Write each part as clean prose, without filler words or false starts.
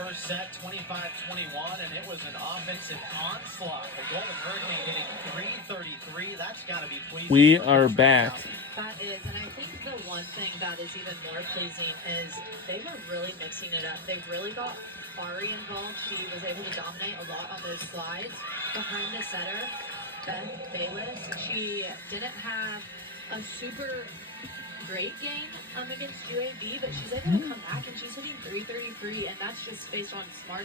first set, 25-21, and it was an offensive onslaught. The Golden Hurricane hitting 333. That's got to be pleasing. We are back. That is, and I think the one thing that is even more pleasing is they were really mixing it up. They really got Ari involved. She was able to dominate a lot on those slides. Behind the setter, Beth Bayless, she didn't have a super great game against UAB, but she's able to come back and she's hitting 333, and that's just based on smart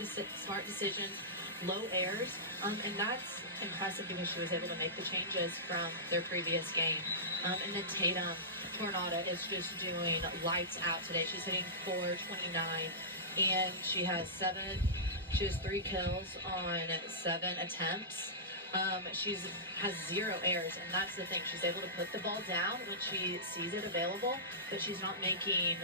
decisions, low airs, and that's impressive because she was able to make the changes from their previous game. And then Tatum Tornado is just doing lights out today. She's hitting 429, and she has 3 kills on 7 attempts. She has 0 errors, and that's the thing. She's able to put the ball down when she sees it available, but she's not making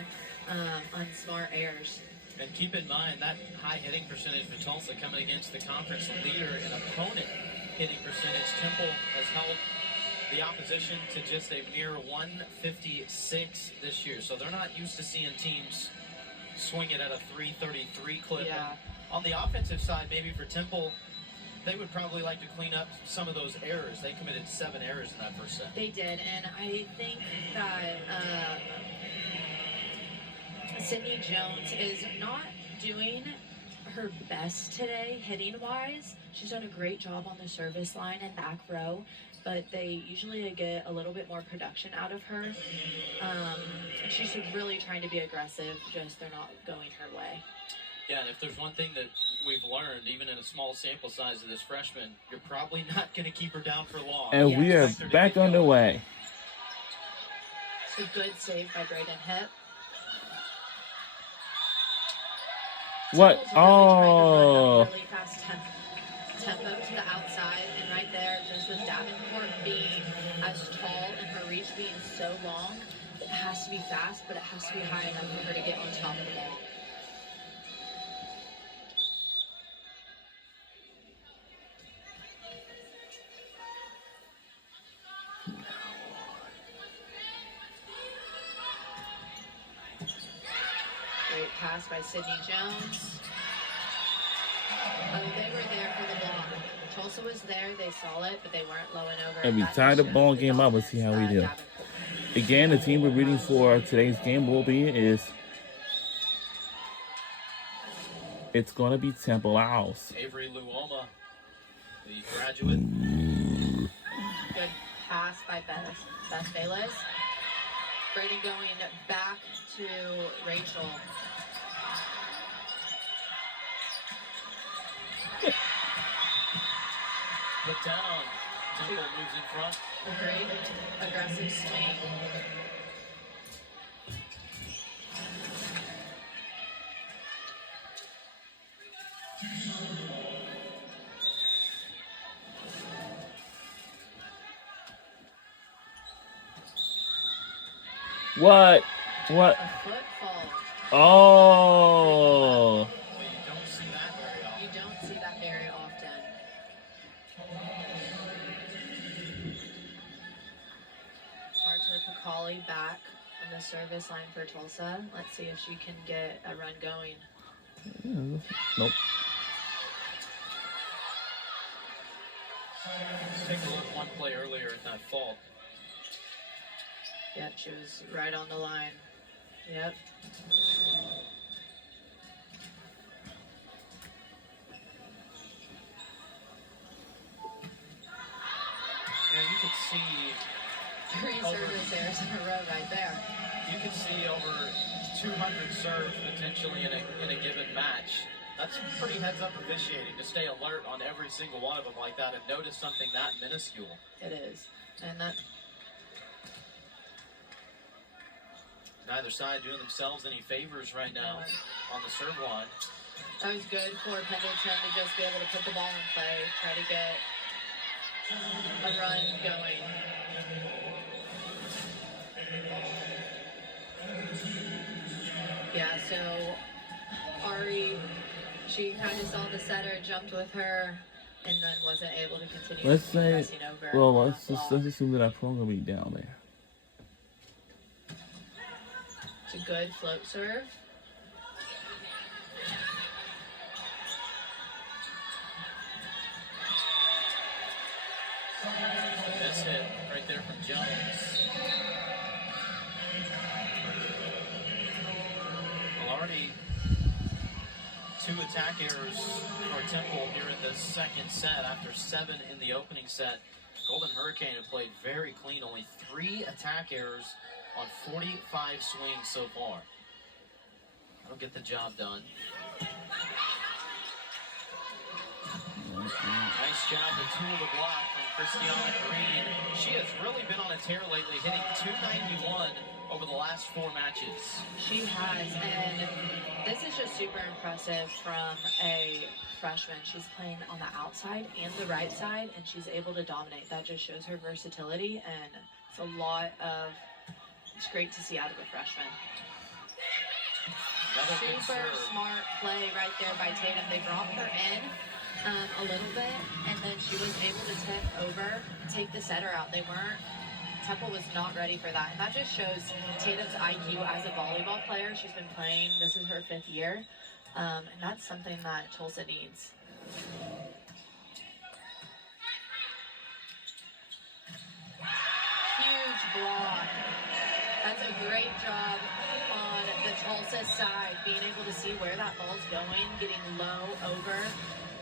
unsmart errors. And keep in mind that high hitting percentage for Tulsa coming against the conference leader and opponent hitting percentage. Temple has held the opposition to just a mere 156 this year. So they're not used to seeing teams swing it at a 333 clip. Yeah. And on the offensive side, maybe for Temple, they would probably like to clean up some of those errors. They committed 7 errors in that first set. They did, and I think that Sydney Jones is not doing her best today hitting-wise. She's done a great job on the service line and back row, but they usually get a little bit more production out of her. She's really trying to be aggressive, just they're not going her way. Yeah, and if there's one thing that we've learned, even in a small sample size of this freshman, you're probably not going to keep her down for long. And we are back on the way. It's a good save by Braden Hipp. What? Oh. Really fast tempo to the outside, and right there, just with Davenport being as tall and her reach being so long, it has to be fast, but it has to be high enough for her to get on top of the ball. Great pass by Sydney Jones. They were there for the block. Tulsa was there, they saw it, but they weren't low and over. And we tied the ball game up. Let's see how we do. Again, the team we're rooting for today's game will be it's going to be Temple Owls. Avery Luoma, the graduate. Good pass by Beth Bayless. Braden going back to Rachel. Put down. Temple moves in front. A great aggressive swing. What? A foot fault. Oh. Well, you don't see that very often. You don't see that very often. Marta Pacali back on the service line for Tulsa. Let's see if she can get a run going. Nope. Let's take a look at one play earlier at that fault. Yep, she was right on the line. Yep. And you could see 3 service errors in a row right there. you could see over 200 serves potentially in a given match. That's pretty heads-up officiating to stay alert on every single one of them like that and notice something that minuscule. It is. And that Neither side doing themselves any favors right now on the serve line. That was good for Pendleton to just be able to put the ball in play, try to get a run going. Yeah, so Ari, she kind of saw the setter, jumped with her, and then wasn't able to continue Let's say, pressing over. well, let's assume that our program will be down there. It's a good float serve. 2 attack errors for Temple here in the second set after 7 in the opening set. Golden Hurricane have played very clean, only 3 attack errors on 45 swings so far. That'll get the job done. Nice job to tool the block from Christiana Green. She has really been on a tear lately, hitting .291 over the last 4 matches. She has, and this is just super impressive from a freshman. She's playing on the outside and the right side, and she's able to dominate. That just shows her versatility, and it's great to see out of a freshman. Super smart play right there by Tatum. They brought her in a little bit, and then she was able to tip over, take the setter out. Temple was not ready for that, and that just shows Tatum's IQ as a volleyball player. She's been playing, this is her 5th year, and that's something that Tulsa needs. Huge block. That's a great job on the Tulsa side, being able to see where that ball's going, getting low over.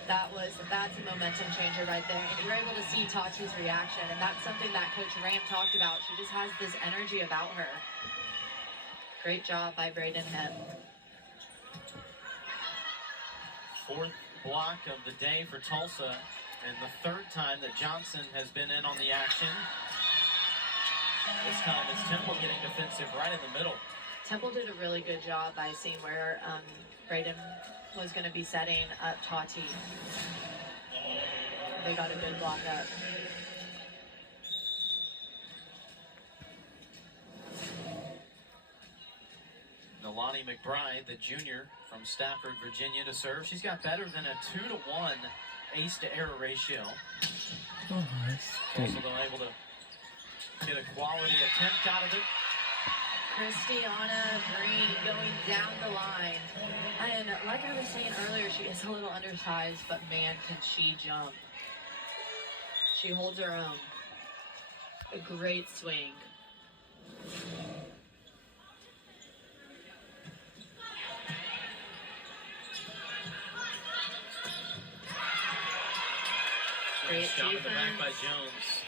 That's a momentum changer right there. And you're able to see Tati's reaction, and that's something that Coach Ram talked about. She just has this energy about her. Great job by Braden Hip. 4th block of the day for Tulsa, and the 3rd time that Johnson has been in on the action. This time it's Temple getting defensive right in the middle. Temple did a really good job by seeing where Braden was going to be setting up Tati. They got a good block up. Nalani McBride, the junior from Stafford, Virginia, to serve. She's got better than a 2-to-1 ace-to-error ratio. Also, they're able to get a quality attempt out of it. Christiana Green going down the line. And like I was saying earlier, she is a little undersized, but man, can she jump. She holds her own. A great swing. Great Shot in the back defense by Jones.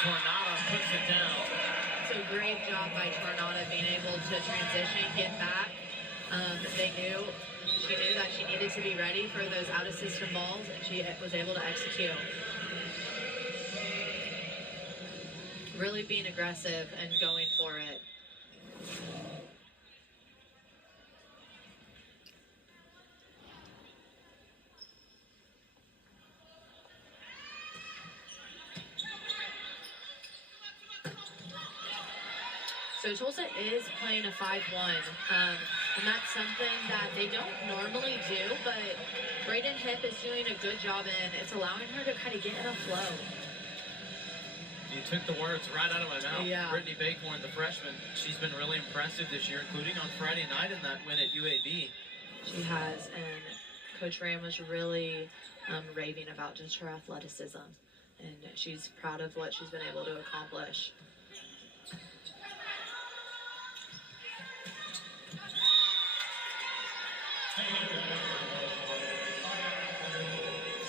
Tornado puts it down. It's a great job by Tornado being able to transition, get back. She knew that she needed to be ready for those out-of-system balls, and she was able to execute. Really being aggressive and going for it. So Tulsa is playing a 5-1, and that's something that they don't normally do, but Braden Hip is doing a good job, and it's allowing her to kind of get in a flow. You took the words right out of my mouth. Yeah. Brittany Bakhorn, the freshman, she's been really impressive this year, including on Friday night in that win at UAB. She has, and Coach Ram was really raving about just her athleticism, and she's proud of what she's been able to accomplish.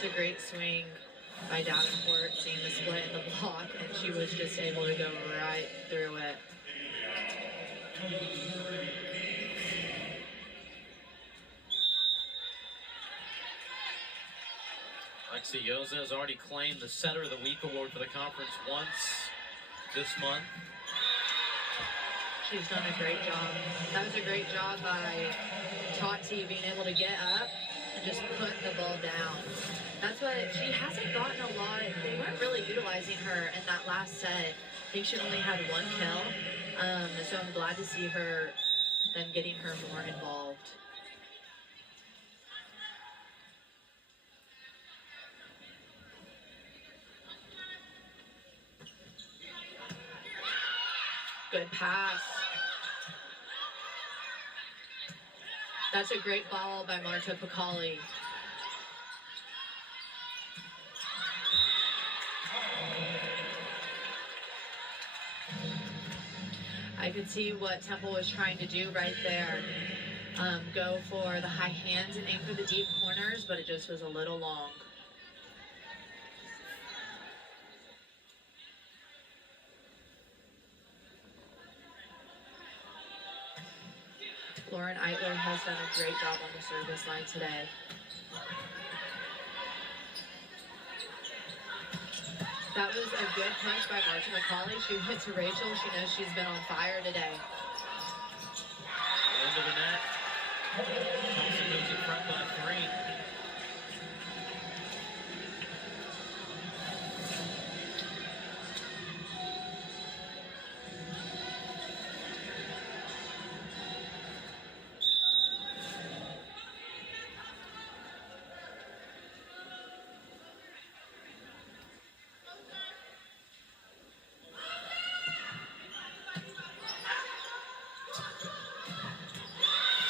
It's a great swing by Davenport, seeing the split in the block, and she was just able to go right through it. Lexi Yoza has already claimed the Setter of the Week award for the conference once this month. She's done a great job. That was a great job by Tati being able to get up and just put the ball down. That's what, she hasn't gotten a lot. They weren't really utilizing her in that last set. I think she only had 1 kill. So I'm glad to see her, them getting her more involved. Good pass. That's a great ball by Marta Picali. I could see what Temple was trying to do right there. Go for the high hands and aim for the deep corners, but it just was a little long. Lauren Eitler has done a great job on the service line today. That was a good punch by Marcia McCauley. She went to Rachel. She knows she's been on fire today. End of the net. Tulsa moves in front by 3.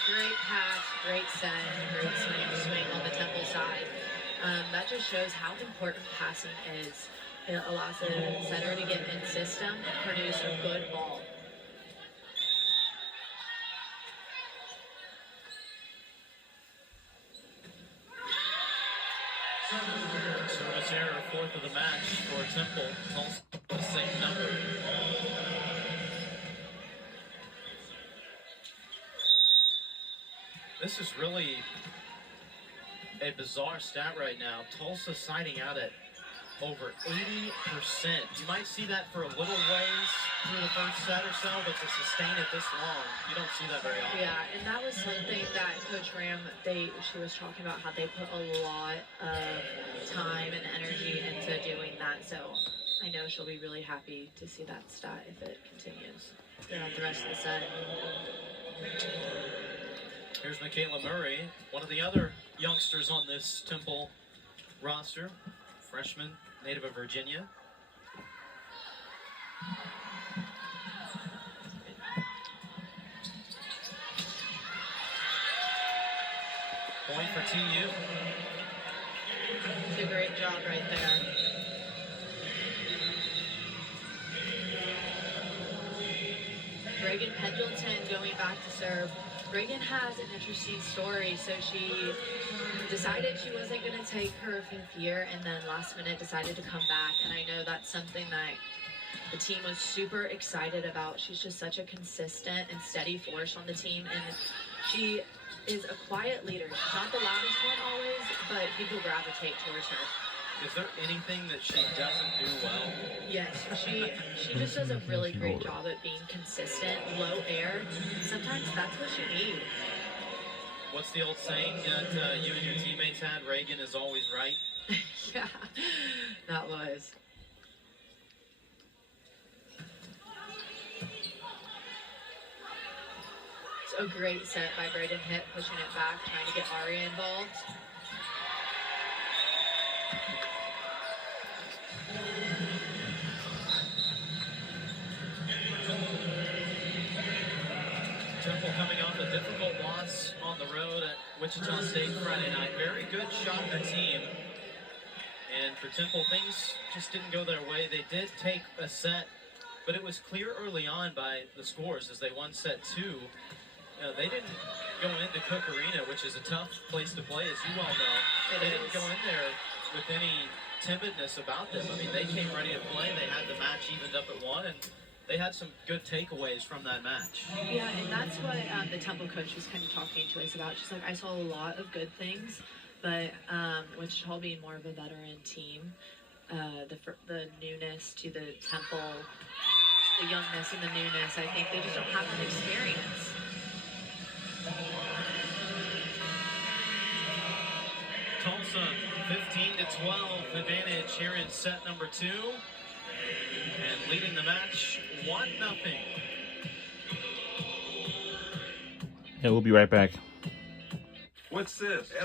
Great pass, great set, great swing on the Temple side. That just shows how important passing is. It allows the setter to get in system and produce a good ball. Service error, 4th of the match for Temple. Tulsa, the same number. This is really a bizarre stat right now. Tulsa siding out at over 80%. You might see that for a little ways through the first set or so, but to sustain it this long, you don't see that very often. Yeah, and that was something that Coach Ram, she was talking about how they put a lot of time and energy into doing that. So I know she'll be really happy to see that stat if it continues throughout the rest of the set. Here's Michaela Murray, one of the other youngsters on this Temple roster, freshman, native of Virginia. Point for TU. It's a great job right there. Reagan Pendleton going back to serve. Reagan has an interesting story. So she decided she wasn't going to take her 5th year and then last minute decided to come back. And I know that's something that the team was super excited about. She's just such a consistent and steady force on the team. And she is a quiet leader. She's not the loudest one always, but people gravitate towards her. Is there anything that she doesn't do well? Yes, she just does a really great job at being consistent, low air. Sometimes that's what you need. What's the old saying that you and your teammates had? Reagan is always right. Yeah, that was. It's a great set by Braden Hitt, pushing it back, trying to get Aria involved. Temple coming off a difficult loss on the road at Wichita State Friday night. Very good shot for the team. And for Temple, things just didn't go their way. They did take a set, but it was clear early on by the scores as they won set 2. They didn't go into Cook Arena, which is a tough place to play, as you well know. They didn't go in there with any timidness about them. I mean, they came ready to play. They had the match evened up at 1, and they had some good takeaways from that match. Yeah, and that's what the Temple coach was kind of talking to us about. She's like, I saw a lot of good things, but Wichita being more of a veteran team, the newness to the Temple, the youngness and the newness, I think they just don't have that experience. Tulsa 15-12 advantage here in set number 2, and leading the match 1-0. Yeah, we'll be right back. What's this?